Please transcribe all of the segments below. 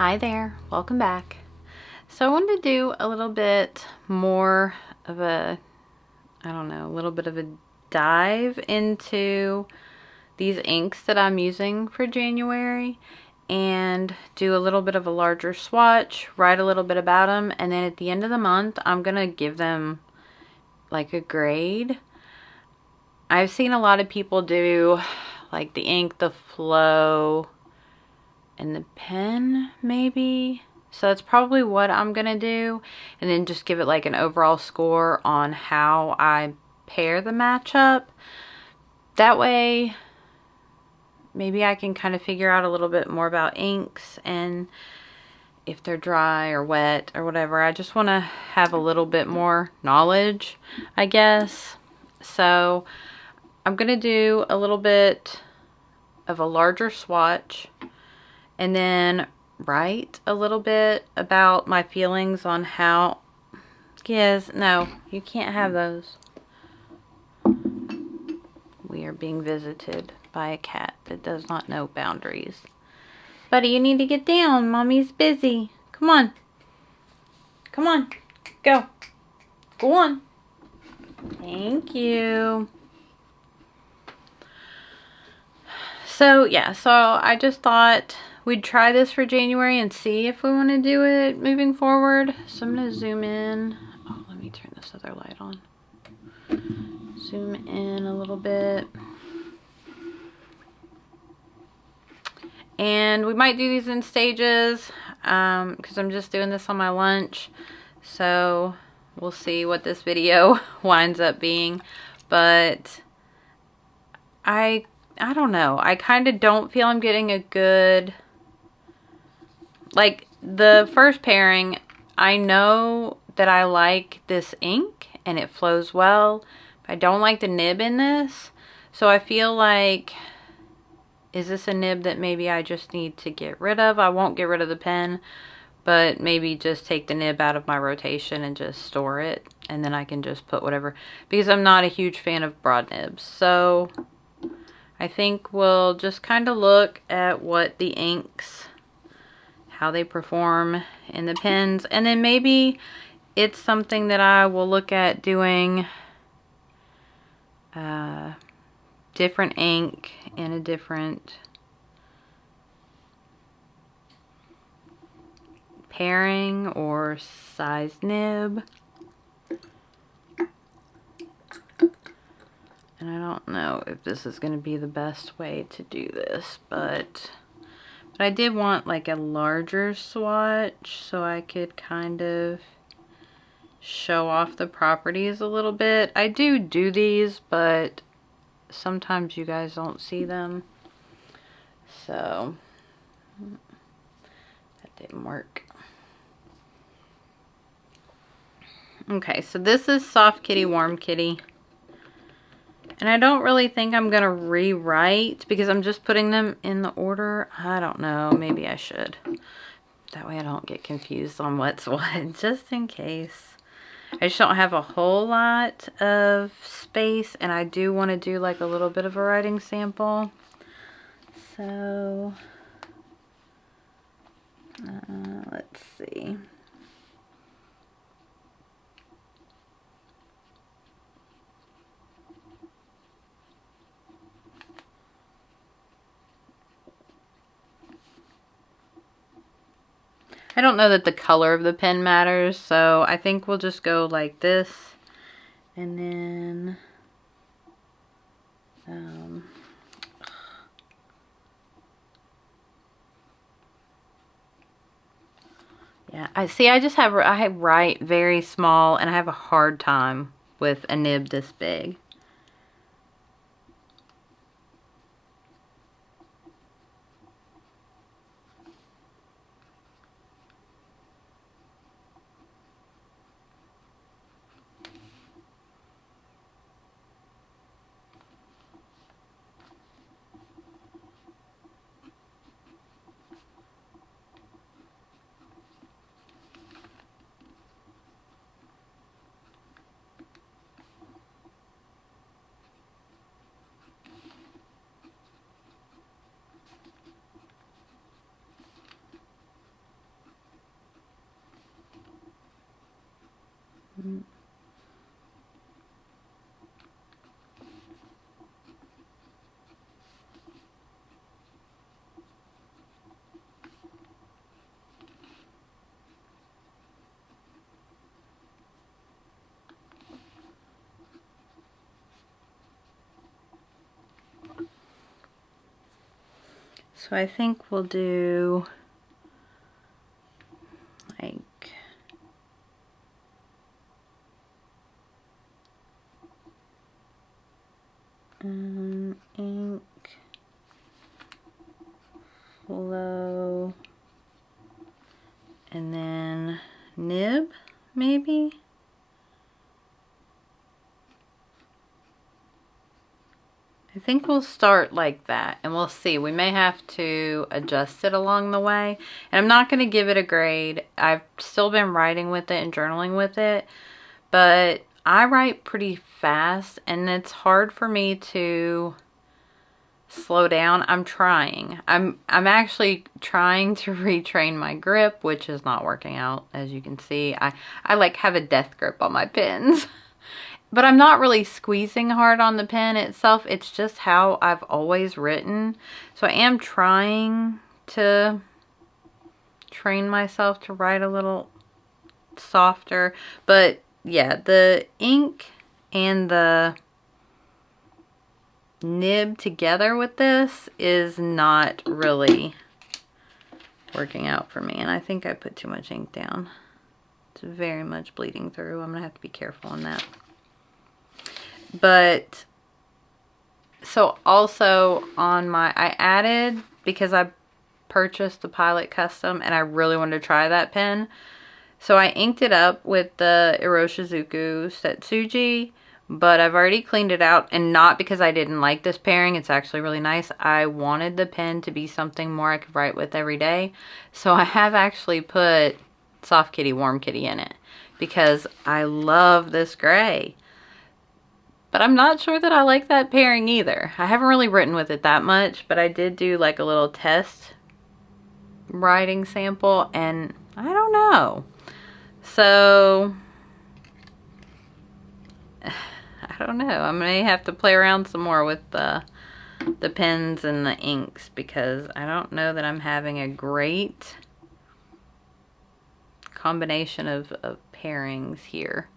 Hi there, welcome back. So I wanted to do a little bit more of a, a little bit of a dive into these inks that I'm using for January and do a little bit of a larger swatch, write a little bit about them, and then at the end of the month, I'm gonna give them like a grade. I've seen a lot of people do like the ink, the flow, and the pen maybe. So that's probably what I'm gonna do, and then just give it like an overall score on how I pair the matchup. That way maybe I can kind of figure out a little bit more about inks and if they're dry or wet or whatever. I just want to have a little bit more knowledge, I guess. So I'm gonna do a little bit of a larger swatch and then write a little bit about my feelings on how... Yes, no, you can't have those. We are being visited by a cat that does not know boundaries. Buddy, you need to get down. Mommy's busy. Come on. Come on. Go. Go on. Thank you. So, yeah, so I just thought we'd try this for January and see if we want to do it moving forward. So I'm going to zoom in. Oh, let me turn this other light on. Zoom in a little bit. And we might do these in stages because I'm just doing this on my lunch. So we'll see what this video winds up being. But I don't know. I kind of don't feel I'm getting a good... Like the first pairing, I know that I like this ink and it flows well. But I don't like the nib in this. So I feel like... Is this a nib that maybe I just need to get rid of? I won't get rid of the pen, but maybe just take the nib out of my rotation and just store it. And then I can just put whatever, because I'm not a huge fan of broad nibs. So I think we'll just kind of look at what the inks, how they perform in the pens. And then maybe it's something that I will look at doing different ink in a different pairing or size nib. And I don't know if this is going to be the best way to do this, but I did want like a larger swatch so I could kind of show off the properties a little bit. I do these, but sometimes you guys don't see them. So that didn't work. Okay, so this is Soft Kitty, Warm Kitty. And I don't really think I'm going to rewrite because I'm just putting them in the order. I don't know. Maybe I should. That way I don't get confused on what's what, just in case. I just don't have a whole lot of space, and I do want to do like a little bit of a writing sample. So, let's see. I don't know that the color of the pen matters, so I think we'll just go like this. And then, yeah, I write very small, and I have a hard time with a nib this big. So I think we'll do like ink flow and then nib maybe. I think we'll start like that and we'll see. We may have to adjust it along the way. And I'm not going to give it a grade. I've still been writing with it and journaling with it. But I write pretty fast and it's hard for me to slow down. I'm trying. I'm actually trying to retrain my grip, which is not working out, as you can see. I like have a death grip on my pens. But I'm not really squeezing hard on the pen itself. It's just how I've always written. So I am trying to train myself to write a little softer. But yeah, the ink and the nib together with this is not really working out for me. And I think I put too much ink down. It's very much bleeding through. I'm going to have to be careful on that. But so also on my, I added, because I purchased the Pilot Custom and I really wanted to try that pen. So I inked it up with the Iroshizuku Setsuji, but I've already cleaned it out, and not because I didn't like this pairing. It's actually really nice. I wanted the pen to be something more I could write with every day. So I have actually put Soft Kitty, Warm Kitty in it because I love this gray. But I'm not sure that I like that pairing either. I haven't really written with it that much, but I did do like a little test writing sample, and I don't know. So, I don't know. I may have to play around some more with the pens and the inks, because I don't know that I'm having a great combination of pairings here.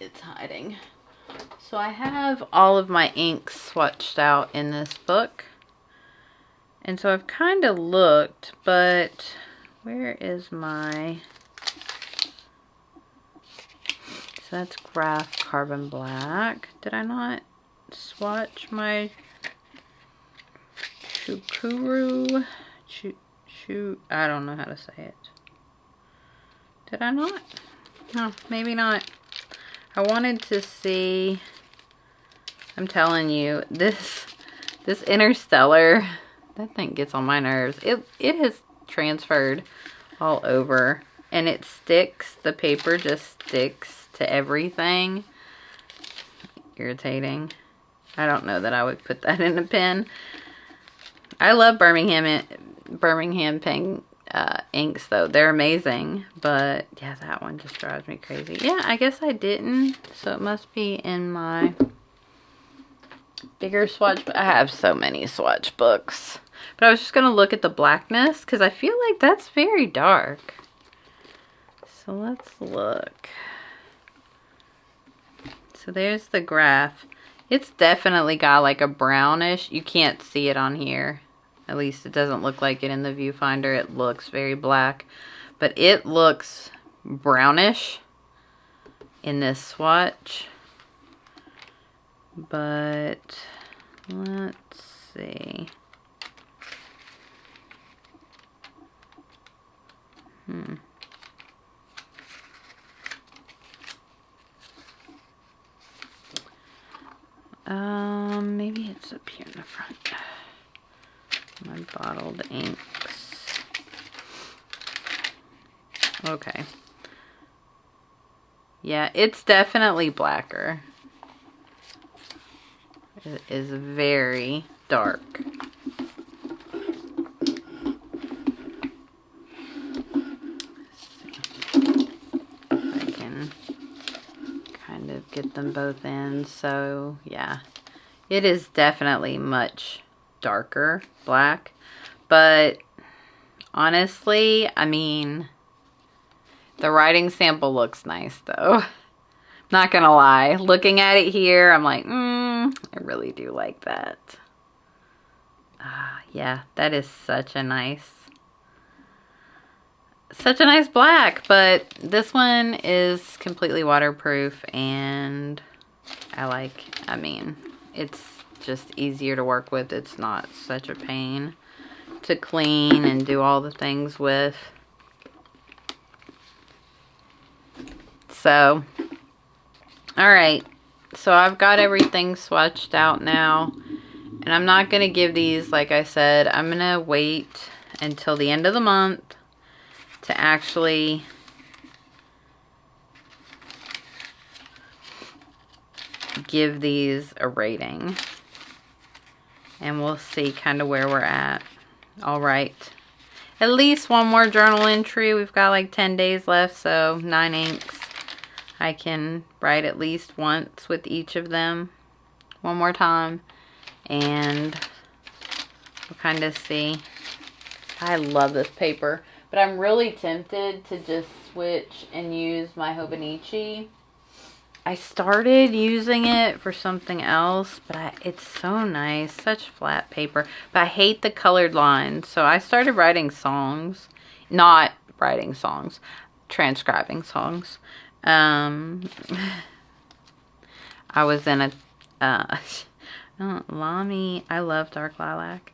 it's hiding. So I have all of my inks swatched out in this book. And so I've kind of looked, but where is my... So that's Graph Carbon Black. Did I not swatch my Chukuru? I don't know how to say it. Did I not? No, maybe not. I wanted to see... I'm telling you, this Interstellar, that thing gets on my nerves. It has transferred all over, and it sticks. The paper just sticks to everything. Irritating. I don't know that I would put that in a pen. I love Birmingham pen inks though. They're amazing, but yeah, that one just drives me crazy. Yeah, I guess I didn't, so it must be in my bigger swatch. But I have so many swatch books. But I was just gonna look at the blackness because I feel like that's very dark. So let's look. So there's the graph. It's definitely got like a brownish. You can't see it on here. At least it doesn't look like it in the viewfinder. It looks very black. But it looks brownish in this swatch. But let's see. Maybe it's up here in the front. My bottled inks. Okay. Yeah, it's definitely blacker. It is very dark. I can kind of get them both in. So yeah, it is definitely much darker black, but honestly, I mean, the writing sample looks nice though. Not gonna lie, looking at it here, I'm like, I really do like that. Yeah, that is such a nice black, but this one is completely waterproof, and I mean, it's just easier to work with. It's not such a pain to clean and do all the things with. So, alright, so I've got everything swatched out now, and I'm not going to give these, like I said, I'm going to wait until the end of the month to actually give these a rating, and we'll see kind of where we're at. Alright, at least one more journal entry. We've got like 10 days left, so 9 inks. I can write at least once with each of them, one more time, and we'll kind of see. I love this paper, but I'm really tempted to just switch and use my Hobonichi. I started using it for something else, but it's so nice, such flat paper, but I hate the colored lines, so I started writing songs, not writing songs, transcribing songs. I was in a Lamy. I love Dark Lilac.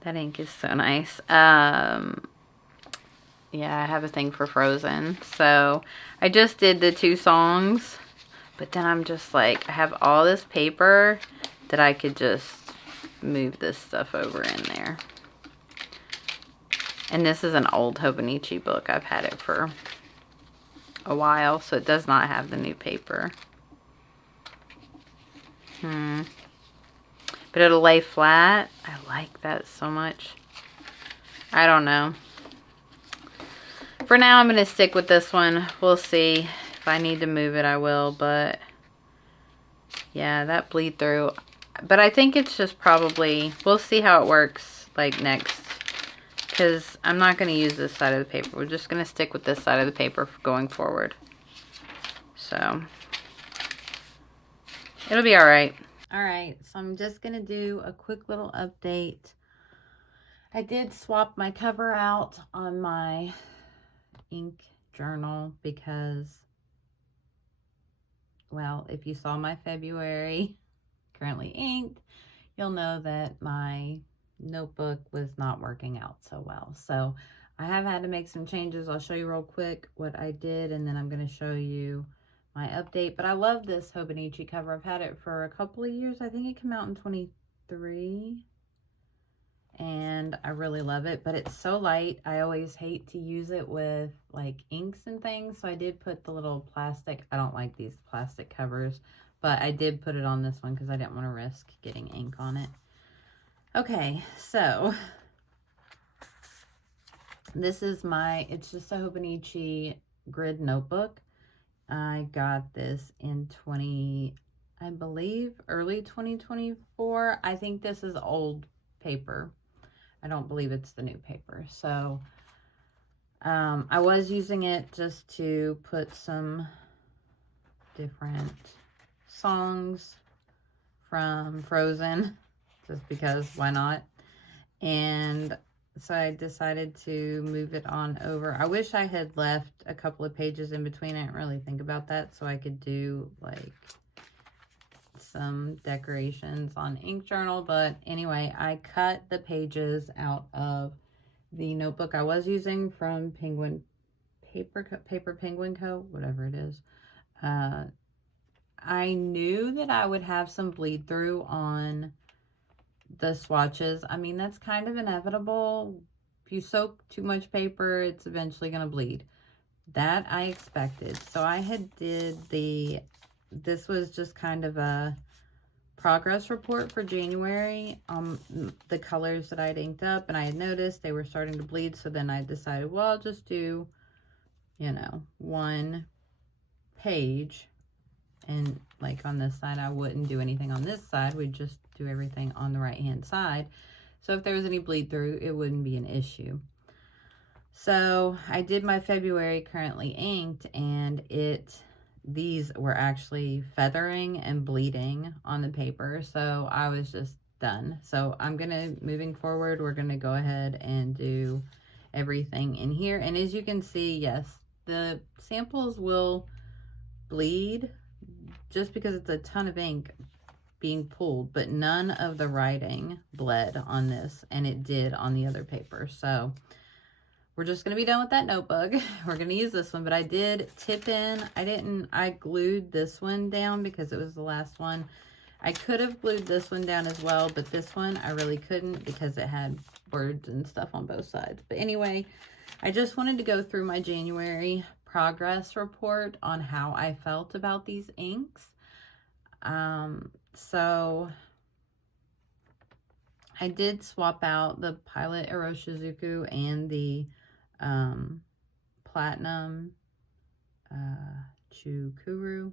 That ink is so nice. Yeah, I have a thing for Frozen, so I just did the 2 songs, but then I'm just like, I have all this paper that I could just move this stuff over in there. And this is an old Hobonichi book. I've had it for a while, so it does not have the new paper. But it'll lay flat. I like that so much. I don't know. For now, I'm going to stick with this one. We'll see. If I need to move it, I will. But yeah, that bleed through. But I think it's just probably, we'll see how it works like next. Because I'm not going to use this side of the paper. We're just going to stick with this side of the paper going forward. So, It'll be all right. All right, so I'm just gonna do a quick little update. I did swap my cover out on my ink journal because, well, if you saw my February currently inked, you'll know that my notebook was not working out so well. So I have had to make some changes. I'll show you real quick what I did, and then I'm going to show you my update. But I love this Hobonichi cover. I've had it for a couple of years. I think it came out in 23. And I really love it, but it's so light. I always hate to use it with like inks and things. So I did put the little plastic, I don't like these plastic covers, but I did put it on this one because I didn't want to risk getting ink on it. Okay, so this is it's just a Hobonichi grid notebook. I got this in I believe early 2024. I think this is old paper. I don't believe it's the new paper. So I was using it just to put some different songs from Frozen, just because, why not? And so I decided to move it on over. I wish I had left a couple of pages in between. I didn't really think about that, so I could do like some decorations on ink journal. But anyway, I cut the pages out of the notebook I was using from Penguin Paper Penguin Co., whatever it is. I knew that I would have some bleed through on the swatches. I mean, that's kind of inevitable. If you soak too much paper, it's eventually going to bleed. That I expected. So I this was just kind of a progress report for January on the colors that I'd inked up, and I had noticed they were starting to bleed. So then I decided, well, I'll just do, you know, one page, and like on this side I wouldn't do anything on this side, we'd just do everything on the right hand side, so if there was any bleed through it wouldn't be an issue. So I did my February currently inked, and these were actually feathering and bleeding on the paper, so I was just done. So moving forward, we're gonna go ahead and do everything in here. And as you can see, yes, the samples will bleed just because it's a ton of ink being pulled, but none of the writing bled on this, and it did on the other paper. So we're just going to be done with that notebook. We're going to use this one, but I did tip in. I glued this one down because it was the last one. I could have glued this one down as well, but this one I really couldn't because it had words and stuff on both sides. But anyway, I just wanted to go through my January progress report on how I felt about these inks. So I did swap out the Pilot Iroshizuku and the Platinum Chukuru.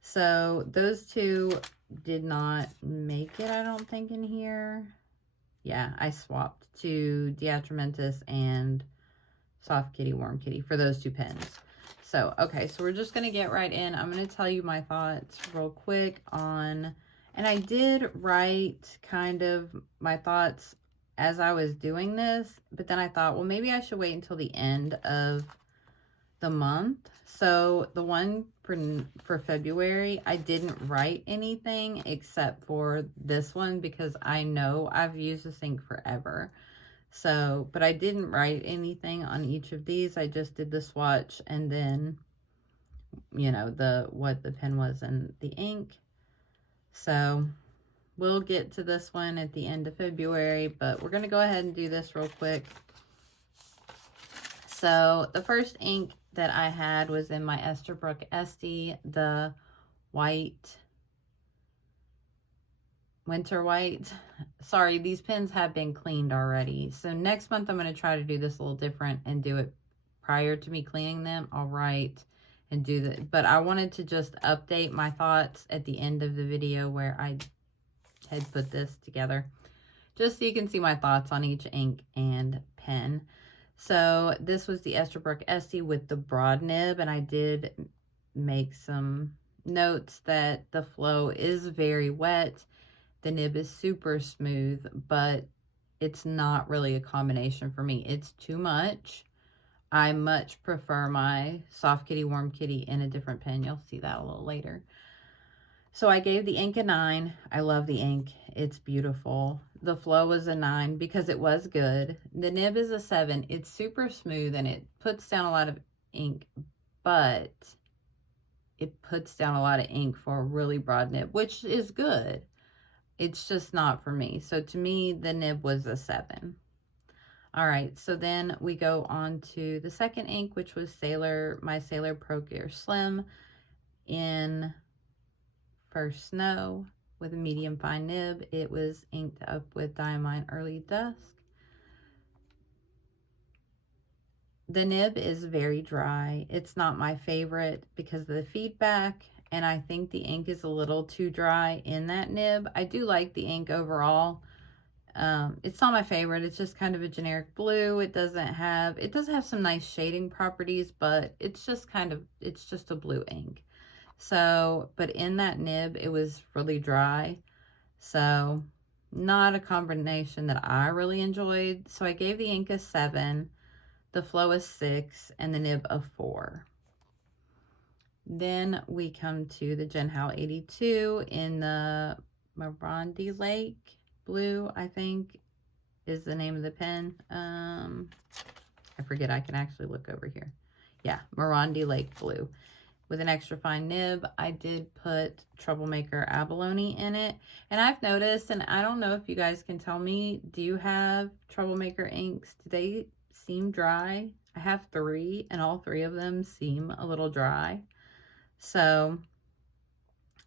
So those two did not make it, I don't think, in here. Yeah, I swapped to Diatramentus and Soft Kitty, Warm Kitty for those two pens. So, okay, so we're just going to get right in. I'm going to tell you my thoughts real quick on, and I did write kind of my thoughts as I was doing this, but then I thought, well, maybe I should wait until the end of the month. So the one for February, I didn't write anything except for this one because I know I've used this ink forever. So, but I didn't write anything on each of these. I just did the swatch and then, you know, what the pen was in the ink. So we'll get to this one at the end of February, but we're going to go ahead and do this real quick. So the first ink that I had was in my Esterbrook Estie, the white, winter white. Sorry, these pens have been cleaned already. So next month I'm going to try to do this a little different and do it prior to me cleaning them. I'll write and do that. But I wanted to just update my thoughts at the end of the video where I had put this together, just so you can see my thoughts on each ink and pen. So this was the Esterbrook Estie with the broad nib, and I did make some notes that the flow is very wet. The nib is super smooth, but it's not really a combination for me. It's too much. I much prefer my Soft Kitty, Warm Kitty in a different pen. You'll see that a little later. So I gave the ink a 9. I love the ink. It's beautiful. The flow was a 9 because it was good. The nib is a 7. It's super smooth and it puts down a lot of ink, but it puts down a lot of ink for a really broad nib, which is good. It's just not for me. So to me, the nib was a 7. All right, so then we go on to the second ink, which was my Sailor Pro Gear Slim in First Snow with a medium fine nib. It was inked up with Diamine Early Dusk. The nib is very dry. It's not my favorite because of the feedback, and I think the ink is a little too dry in that nib. I do like the ink overall. It's not my favorite. It's just kind of a generic blue. It does have some nice shading properties, but it's just a blue ink. So, but in that nib, it was really dry. So not a combination that I really enjoyed. So I gave the ink a 7, the flow a 6, and the nib a 4. Then we come to the Genhao 82 in the Morandi Lake blue, I think is the name of the pen. I forget, I can actually look over here. Yeah, Morandi Lake blue with an extra fine nib. I did put Troublemaker Abalone in it, and I've noticed, and I don't know if you guys can tell me, do you have Troublemaker inks? Do they seem dry? I have 3, and all 3 of them seem a little dry. So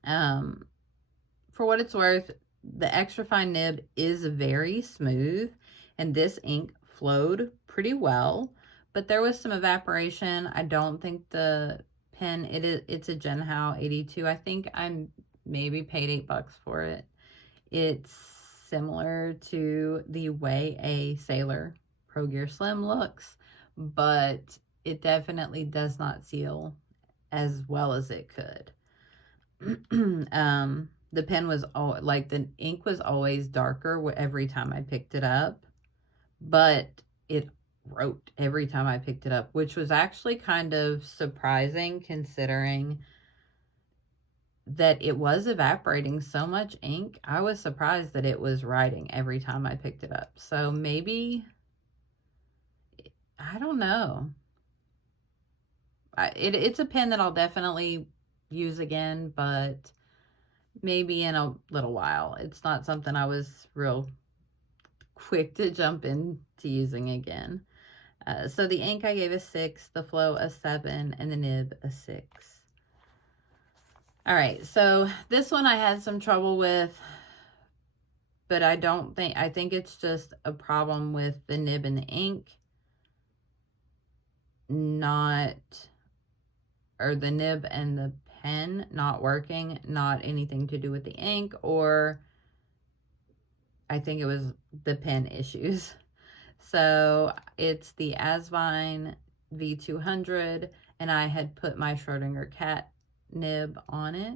for what it's worth, the extra fine nib is very smooth, and this ink flowed pretty well, but there was some evaporation. I don't think the pen, it's a Genhao 82. I think I maybe paid $8 for it. It's similar to the way a Sailor Pro Gear Slim looks, but it definitely does not seal as well as it could. The pen was the ink was always darker every time I picked it up, but it wrote every time I picked it up, which was actually kind of surprising considering that it was evaporating so much ink. I was surprised that it was writing every time I picked it up. So maybe, I don't know. It's a pen that I'll definitely use again, but maybe in a little while. It's not something I was real quick to jump into using again. So the ink I gave a 6, the flow a 7, and the nib a 6. All right, so this one I had some trouble with, but I think it's just a problem with the nib and the ink, the nib and the pen not working, not anything to do with the ink, or I think it was the pen issues. So it's the Asvine V200, and I had put my Schrodinger cat nib on it.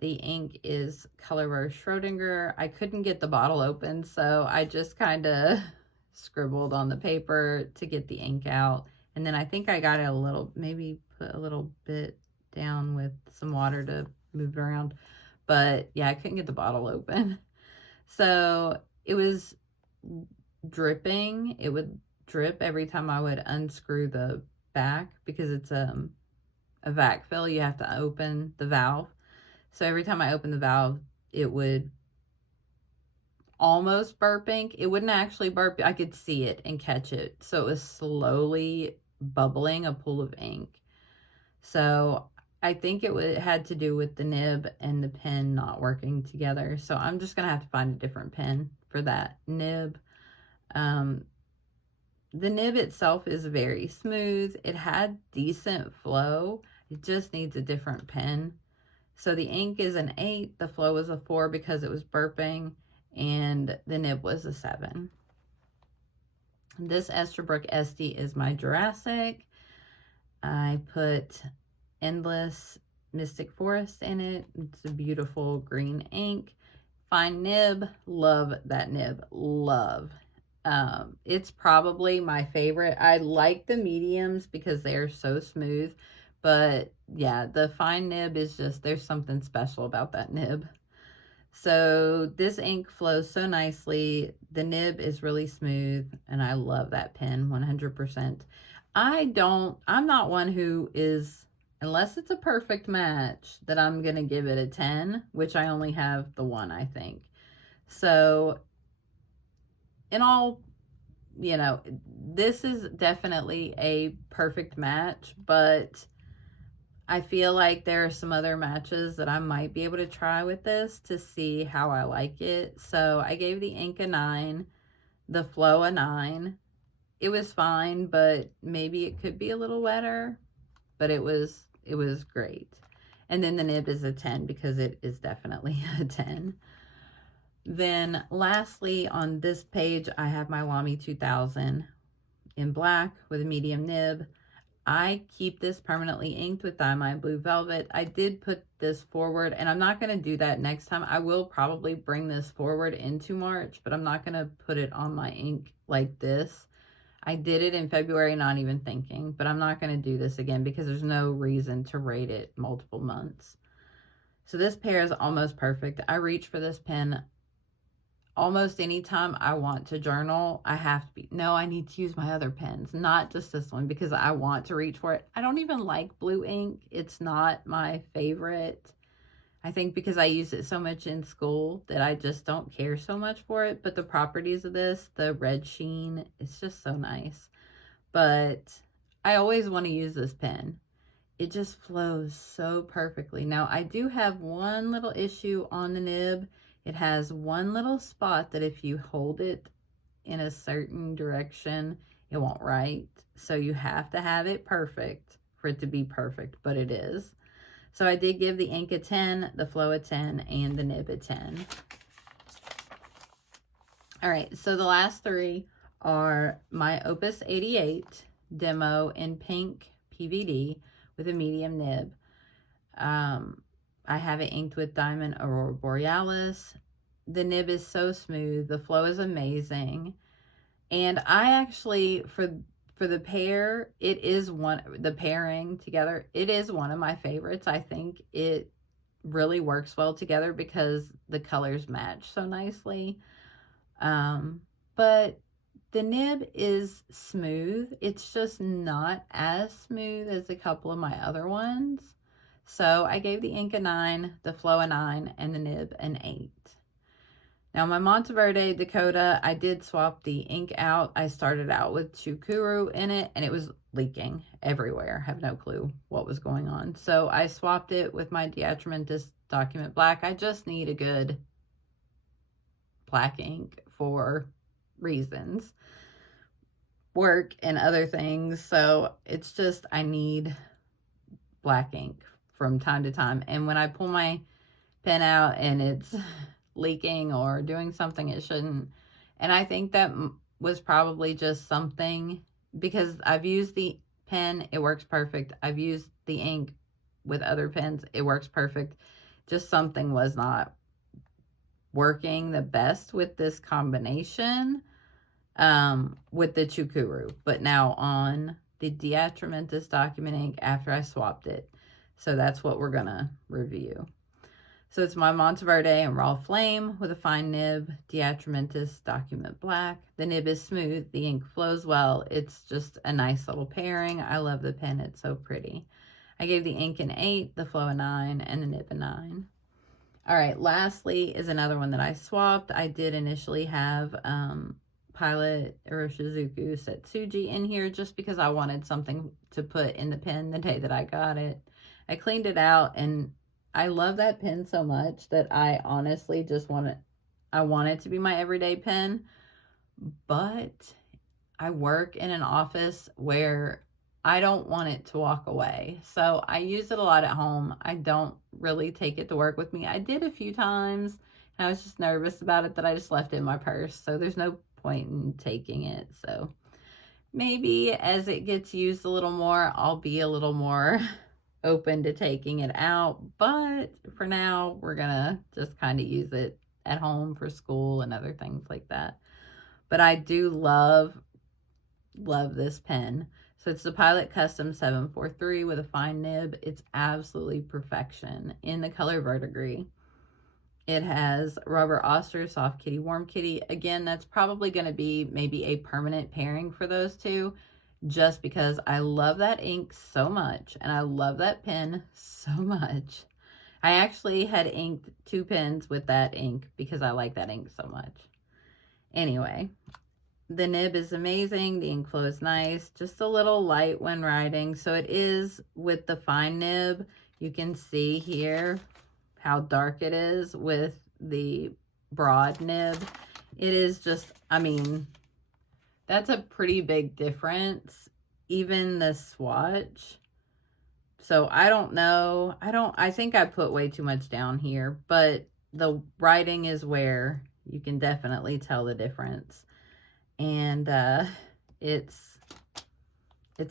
The ink is Colorburst Schrodinger. I couldn't get the bottle open, so I just kind of scribbled on the paper to get the ink out. And then I think I got it maybe put a little bit down with some water to move it around. But yeah, I couldn't get the bottle open. So it was dripping. It would drip every time I would unscrew the back because it's a vac fill. You have to open the valve. So every time I opened the valve, it would almost burp ink. It wouldn't actually burp. I could see it and catch it. So it was slowly bubbling a pool of ink. So I think it had to do with the nib and the pen not working together. So I'm just going to have to find a different pen for that nib. The nib itself is very smooth. It had decent flow. It just needs a different pen. So the ink is an 8. The flow was a 4 because it was burping. And the nib was a 7. This Esterbrook SD is my Jurassic. I put Endless Mystic Forest in it. It's a beautiful green ink. Fine nib. Love that nib. Love. It's probably my favorite. I like the mediums because they're so smooth. But yeah, the fine nib is just, there's something special about that nib. So this ink flows so nicely. The nib is really smooth and I love that pen 100%. I'm not one who is, unless it's a perfect match, that I'm going to give it a 10, which I only have the one, I think. So in all, this is definitely a perfect match, but I feel like there are some other matches that I might be able to try with this to see how I like it. So I gave the ink a 9, the flow a 9. It was fine, but maybe it could be a little wetter, but it was great. And then the nib is a 10 because it is definitely a 10. Then lastly, on this page, I have my Lamy 2000 in black with a medium nib. I keep this permanently inked with Diamond Blue Velvet. I did put this forward, and I'm not going to do that next time. I will probably bring this forward into March, but I'm not going to put it on my ink like this. I did it in February, not even thinking, but I'm not going to do this again because there's no reason to rate it multiple months. So this pair is almost perfect. I reach for this pen almost anytime I want to journal. I need to use my other pens, not just this one, because I want to reach for it. I don't even like blue ink. It's not my favorite. I think because I use it so much in school that I just don't care so much for it. But the properties of this, the red sheen, it's just so nice. But I always want to use this pen. It just flows so perfectly. Now, I do have one little issue on the nib. It has one little spot that if you hold it in a certain direction, it won't write. So you have to have it perfect for it to be perfect, but it is. So I did give the ink a 10, the flow a 10, and the nib a 10. All right, so the last three are my Opus 88 demo in pink PVD with a medium nib. I have it inked with Diamond Aurora Borealis. The nib is so smooth. The flow is amazing. And I actually, for the pair, the pairing together, it is one of my favorites. I think it really works well together because the colors match so nicely. But the nib is smooth. It's just not as smooth as a couple of my other ones. So I gave the ink a 9, the flow a 9, and the nib an 8. Now my Monteverde Dakota, I did swap the ink out. I started out with Chukuru in it, and it was leaking everywhere. I have no clue what was going on. So I swapped it with my Diatramentis Document Black. I just need a good black ink for reasons, work and other things. So it's just, I need black ink from time to time. And when I pull my pen out and it's leaking or doing something it shouldn't, and I think that was probably just something, because I've used the pen, it works perfect. I've used the ink with other pens, it works perfect. Just something was not working the best with this combination with the Chukuru. But now on the Diatramentis Document ink after I swapped it. So that's what we're gonna review. So it's my Monteverde and Raw Flame with a fine nib, Diatramentis Document Black. The nib is smooth, the ink flows well. It's just a nice little pairing. I love the pen, it's so pretty. I gave the ink an 8, the flow a 9, and the nib a 9. All right, lastly is another one that I swapped. I did initially have Pilot Iroshizuku Setsuji in here just because I wanted something to put in the pen the day that I got it. I cleaned it out, and I love that pen so much that I honestly just want it to be my everyday pen. But I work in an office where I don't want it to walk away. So I use it a lot at home. I don't really take it to work with me. I did a few times, and I was just nervous about it that I just left it in my purse. So there's no point in taking it. So maybe as it gets used a little more, I'll be a little more open to taking it out, but for now we're gonna just kind of use it at home for school and other things like that. But I do love this pen. So it's the Pilot Custom 743 with a fine nib. It's absolutely perfection in the color verdigris. It has rubber Oster, soft kitty, warm kitty. Again, that's probably going to be maybe a permanent pairing for those two, just because I love that ink so much and I love that pen so much. I actually had inked 2 pens with that ink because I like that ink so much. Anyway, the nib is amazing. The ink flow is nice, just a little light when writing. So it is with the fine nib. You can see here how dark it is with the broad nib. It is just, I mean, that's a pretty big difference, even the swatch. So I don't know. I think I put way too much down here, but the writing is where you can definitely tell the difference. And it's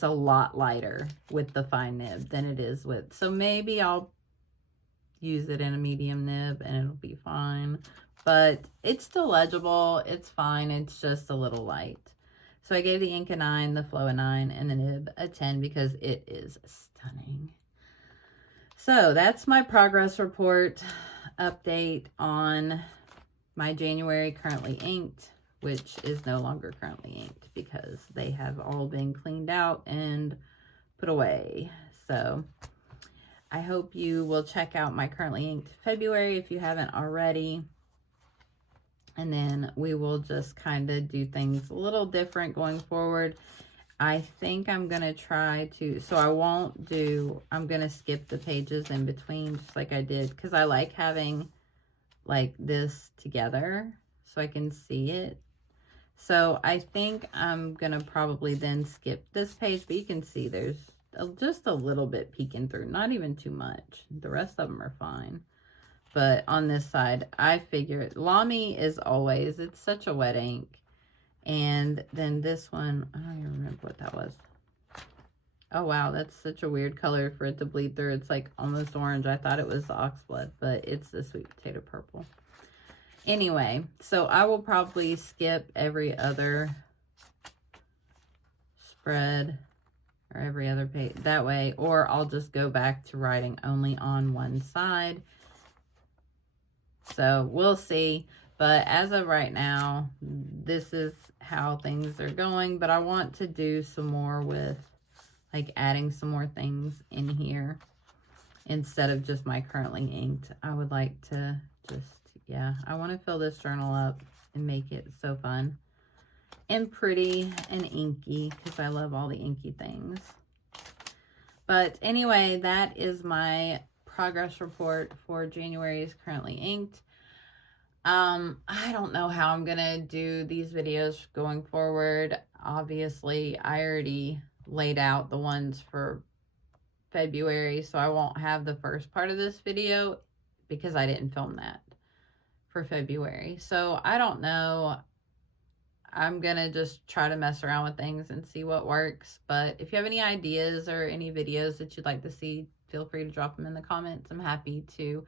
a lot lighter with the fine nib than it is with, so maybe I'll use it in a medium nib and it'll be fine, but it's still legible. It's fine. It's just a little light. So I gave the ink a 9, the flow a 9, and the nib a 10 because it is stunning. So that's my progress report update on my January currently inked, which is no longer currently inked because they have all been cleaned out and put away. So I hope you will check out my currently inked February if you haven't already. And then we will just kind of do things a little different going forward. I think I'm going to try to, so I'm going to skip the pages in between just like I did, because I like having like this together so I can see it. So I think I'm going to probably then skip this page, but you can see there's just a little bit peeking through, not even too much. The rest of them are fine. But on this side, I figured Lamy is always, it's such a wet ink. And then this one, I don't even remember what that was. Oh, wow, that's such a weird color for it to bleed through. It's like almost orange. I thought it was the oxblood, but it's the sweet potato purple. Anyway, so I will probably skip every other spread or every other page that way, or I'll just go back to writing only on one side. So we'll see. But as of right now, this is how things are going. But I want to do some more with like adding some more things in here instead of just my currently inked. I would like to just, yeah, I want to fill this journal up and make it so fun and pretty and inky because I love all the inky things. But anyway, that is my progress report for January is currently inked. I don't know how I'm gonna do these videos going forward. Obviously, I already laid out the ones for February, so I won't have the first part of this video because I didn't film that for February. So I don't know. I'm gonna just try to mess around with things and see what works. But if you have any ideas or any videos that you'd like to see, feel free to drop them in the comments. I'm happy to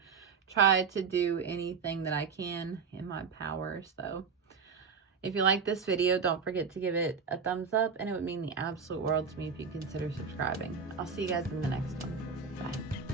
try to do anything that I can in my power. So if you like this video, don't forget to give it a thumbs up, and it would mean the absolute world to me if you consider subscribing. I'll see you guys in the next one. Bye.